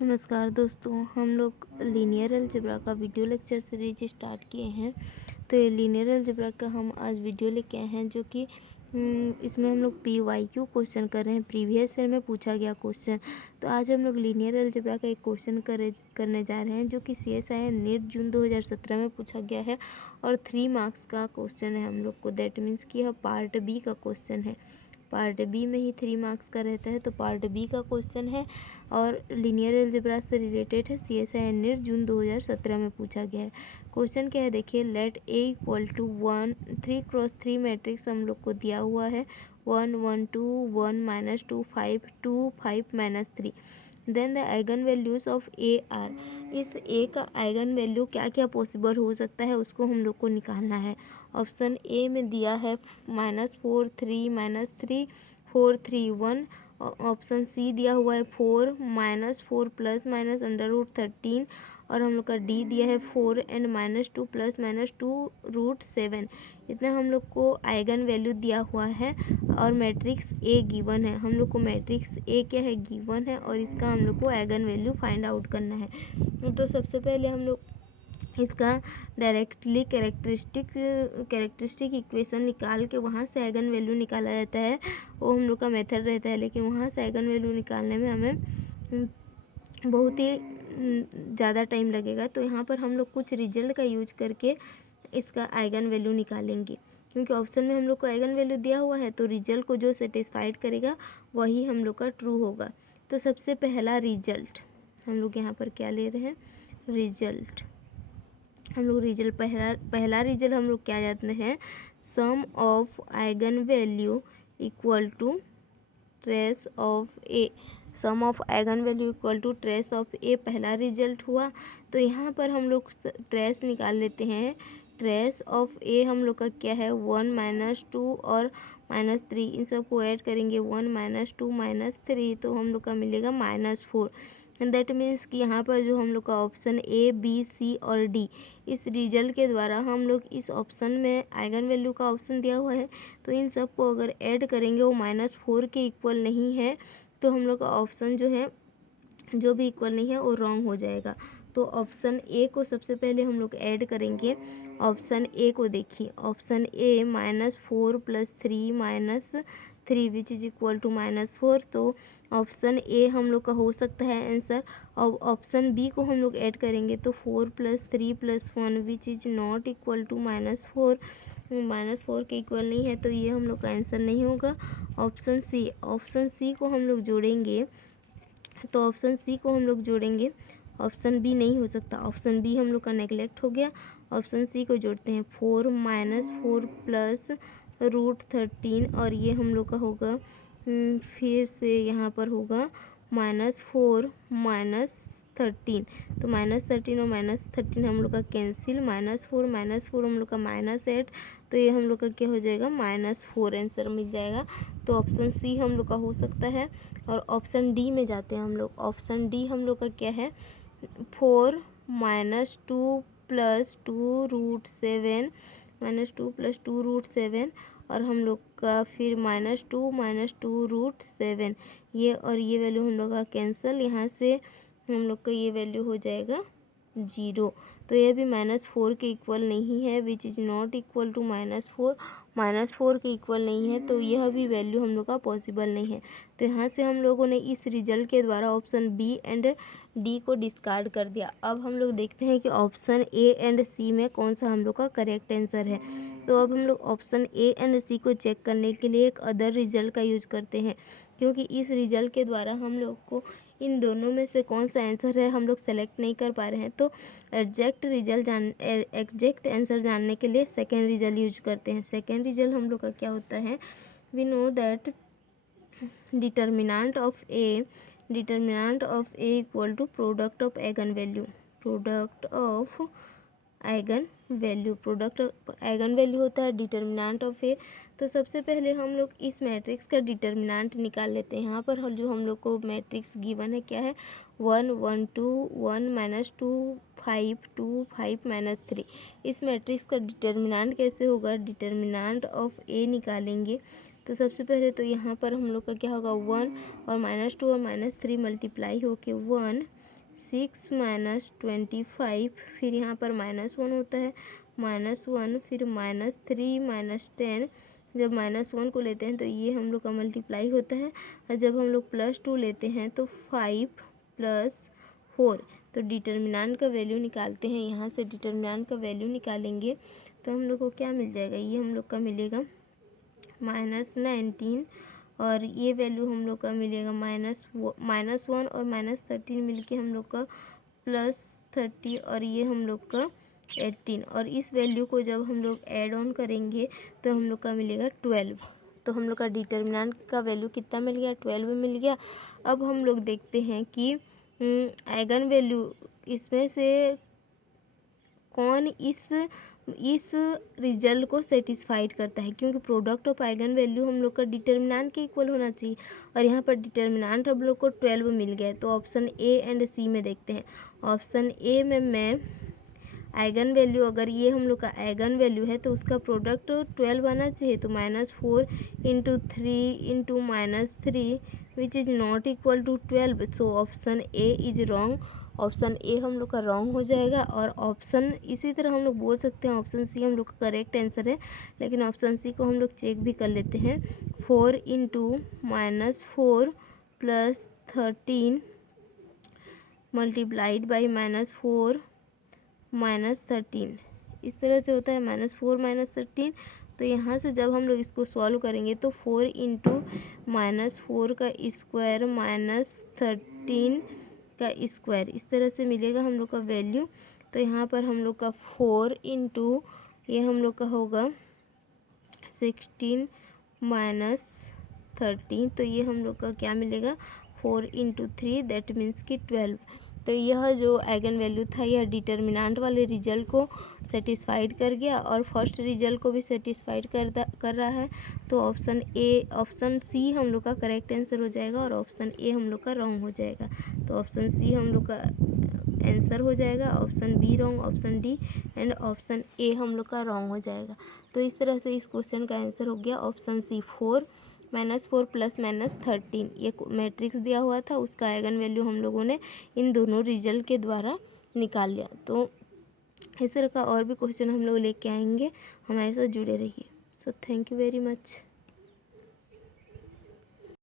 नमस्कार दोस्तों, हम लोग लीनियर अलजेब्रा का वीडियो लेक्चर सीरीज स्टार्ट किए हैं। तो ये लीनियर अलजेब्रा का हम आज वीडियो लेके आए हैं जो कि इसमें हम लोग PYQ क्वेश्चन कर रहे हैं, प्रीवियस ईयर में पूछा गया क्वेश्चन। तो आज हम लोग लीनियर अलजेब्रा का एक क्वेश्चन करने जा रहे हैं जो कि CSIR नीट जून 2017 में पूछा गया है और 3 मार्क्स का क्वेश्चन है हम लोग को। दैट मीन्स कि यह पार्ट बी का क्वेश्चन है। पार्ट बी में ही 3 मार्क्स का रहता है, तो पार्ट बी का क्वेश्चन है और लीनियर अलजेब्रा से रिलेटेड है। CSIR नीट जून 2017 में पूछा गया है। क्वेश्चन क्या है देखिए, let A equal to 1 3x3 matrix हम लोग को दिया हुआ है 1 1 2 1 -2 5 2 5 -3। Then the eigen values of A are. इस A का आइगन वैल्यू क्या क्या पॉसिबल हो सकता है उसको हम लोग को निकालना है। ऑप्शन ए में दिया है -4 3 -3 4 3 1। ऑप्शन सी दिया हुआ है 4 -4 प्लस माइनस √13 और हम लोग का डी दिया है 4 एंड -2 प्लस -2 √7। इतना हम लोग को आइगन वैल्यू दिया हुआ है और मैट्रिक्स ए गिवन है। हम लोग को मैट्रिक्स ए क्या है, गिवन है और इसका हम लोग को आइगन वैल्यू फाइंड आउट करना है। तो सबसे पहले हम लोग इसका डायरेक्टली कैरेक्टरिस्टिक इक्वेशन निकाल के वहाँ से आइगन वैल्यू निकाला जाता है। वो हम लोग का मेथड रहता है, लेकिन वहाँ से आइगन वैल्यू निकालने में हमें बहुत ही ज़्यादा टाइम लगेगा। तो यहाँ पर हम लोग कुछ रिजल्ट का यूज करके इसका आइगन वैल्यू निकालेंगे, क्योंकि ऑप्शन में हम लोग को आइगन वैल्यू दिया हुआ है तो रिजल्ट को जो सेटिस्फाइड करेगा वही हम लोग का ट्रू होगा। तो सबसे पहला रिजल्ट हम लोग यहाँ पर क्या ले रहे हैं, रिजल्ट। हम लोग रिजल्ट पहला रिजल्ट हम लोग क्या जानते हैं, sum of eigen value equal to trace of A. Sum of eigen value equal to trace of A पहला रिजल्ट हुआ। तो यहाँ पर हम लोग ट्रेस निकाल लेते हैं। ट्रेस ऑफ ए हम लोग का क्या है 1 -2 और -3, इन सब को ऐड करेंगे 1 -2 -3 तो हम लोग का मिलेगा -4। दैट मीन्स कि यहाँ पर जो हम लोग का ऑप्शन ए बी सी और डी, इस रिजल्ट के द्वारा हम लोग इस ऑप्शन में आइगन वैल्यू का ऑप्शन दिया हुआ है तो इन सब को अगर ऐड करेंगे वो -4 के इक्वल नहीं है, तो हम लोग का ऑप्शन जो है जो भी इक्वल नहीं है वो रॉन्ग हो जाएगा। तो ऑप्शन ए को सबसे पहले हम लोग ऐड करेंगे। ऑप्शन ए को देखिए, option A -4 + 3 -3 which is equal to -4। तो ऑप्शन ए हम लोग का हो सकता है आंसर। और ऑप्शन बी को हम लोग ऐड करेंगे तो 4 + 3 + 1 which is not equal to -4, -4 के इक्वल नहीं है, तो ये हम लोग का आंसर नहीं होगा। ऑप्शन सी को हम लोग जोड़ेंगे, तो ऑप्शन सी को हम लोग जोड़ेंगे, ऑप्शन बी नहीं हो सकता, ऑप्शन बी हम लोग का नेगलेक्ट हो गया। ऑप्शन सी को जोड़ते हैं 4 -4 प्लस √13 और ये हम लोग का होगा फिर से यहाँ पर होगा -4 -13। तो -13 और -13 हम लोग का कैंसिल, -4 -4 हम लोग का -8, तो ये हम लोग का क्या हो जाएगा -4 आंसर मिल जाएगा। तो ऑप्शन सी हम लोग का हो सकता है। और ऑप्शन डी में जाते हैं हम लोग। ऑप्शन डी हम लोग का क्या है 4 -2 + 2 √7 -2 + 2 √7 और हम लोग का फिर -2 -2 √7, ये और ये वैल्यू हम लोग का कैंसिल, यहाँ से हम लोग का ये वैल्यू हो जाएगा 0। तो यह भी -4 के इक्वल नहीं है, which is not equal to -4, -4 के इक्वल नहीं है, तो यह भी वैल्यू हम लोग का पॉसिबल नहीं है। तो यहाँ से हम लोगों ने इस रिजल्ट के द्वारा ऑप्शन बी एंड डी को डिस्कार्ड कर दिया। अब हम लोग देखते हैं कि ऑप्शन ए एंड सी में कौन सा हम लोग का करेक्ट आंसर है। तो अब हम लोग ऑप्शन ए एंड सी को चेक करने के लिए एक अदर रिजल्ट का यूज करते हैं, क्योंकि इस रिजल्ट के द्वारा हम लोग को इन दोनों में से कौन सा आंसर है हम लोग सेलेक्ट नहीं कर पा रहे हैं। तो एग्जैक्ट आंसर जानने के लिए सेकेंड रिजल्ट यूज करते हैं। सेकेंड रिजल्ट हम लोग का क्या होता है, we know that determinant of A equal to product of eigen value. Product of eigen value होता है डिटर्मिनेंट ऑफ ए। तो सबसे पहले हम लोग इस मैट्रिक्स का डिटर्मिनेंट निकाल लेते हैं। यहाँ पर जो हम लोग को मैट्रिक्स गिवन है क्या है 1 1 2 1 -2 5 2 5 -3। इस मैट्रिक्स का डिटर्मिनेंट कैसे होगा, डिटर्मिनेंट ऑफ ए निकालेंगे। तो सबसे पहले तो यहाँ पर हम लोग का क्या होगा 1 और -2 और -3 मल्टीप्लाई होके 1 6 माइनस 25, फिर यहाँ पर -1 होता है, -1, फिर -3 -10। जब -1 को लेते हैं तो ये हम लोग का मल्टीप्लाई होता है, और जब हम लोग +2 लेते हैं तो 5 + 4। तो डिटर्मिनेंट का वैल्यू निकालते हैं। यहाँ से डिटर्मिनेंट का वैल्यू निकालेंगे तो हम लोग को क्या मिल जाएगा, ये हम लोग का मिलेगा -19, और ये वैल्यू हम लोग का मिलेगा -1 और -13 मिलके हम लोग का +30, और ये हम लोग का 18। और इस वैल्यू को जब हम लोग ऐड ऑन करेंगे तो हम लोग का मिलेगा 12। तो हम लोग का डिटर्मिनेंट का वैल्यू कितना मिल गया, 12 मिल गया। अब हम लोग देखते हैं कि आइगन वैल्यू इसमें से कौन इस रिजल्ट को सेटिस्फाइड करता है, क्योंकि प्रोडक्ट ऑफ आइगन वैल्यू हम लोग का डिटर्मिनेंट के इक्वल होना चाहिए, और यहाँ पर डिटर्मिनेंट हम लोग को 12 मिल गया है। तो ऑप्शन ए एंड सी में देखते हैं। ऑप्शन ए में मैं आइगन वैल्यू, अगर ये हम लोग का आइगन वैल्यू है तो उसका प्रोडक्ट 12 आना चाहिए, तो -4 × 3 × -3 which is not equal to 12। So option A is wrong. Option A हम लोग का रॉन्ग हो जाएगा। और ऑप्शन इसी तरह हम लोग बोल सकते हैं ऑप्शन सी हम लोग का करेक्ट आंसर है, लेकिन ऑप्शन सी को हम लोग चेक भी कर लेते हैं। 4 × -4 + 13 मल्टीप्लाइड बाई -4 -13, इस तरह से होता है -4 -13। तो यहाँ से जब हम लोग इसको सॉल्व करेंगे तो 4 × -4 का स्क्वायर -13 का स्क्वायर, इस तरह से मिलेगा हम लोग का वैल्यू। तो यहाँ पर हम लोग का 4 × ये हम लोग का होगा 16 -13, तो ये हम लोग का क्या मिलेगा, 4 × 3 दैट मीन्स कि 12। तो यह जो आइगन वैल्यू था यह डिटर्मिनेंट वाले रिजल्ट को सेटिस्फाइड कर गया, और फर्स्ट रिजल्ट को भी सेटिस्फाइड कर रहा है। तो ऑप्शन सी हम लोग का करेक्ट आंसर हो जाएगा, और ऑप्शन ए हम लोग का रॉन्ग हो जाएगा। तो ऑप्शन सी हम लोग का आंसर हो जाएगा, option be wrong, option D and option A हम लोग का रॉन्ग हो जाएगा। तो इस तरह से इस क्वेश्चन का आंसर हो गया ऑप्शन सी, 4 -4 + -13। ये मैट्रिक्स दिया हुआ था, उसका आइगन वैल्यू हम लोगों ने इन दोनों रिजल्ट के द्वारा निकाल लिया। तो इस तरह का और भी क्वेश्चन हम लोग लेके आएंगे, हमारे साथ जुड़े रहिए। So thank you very much.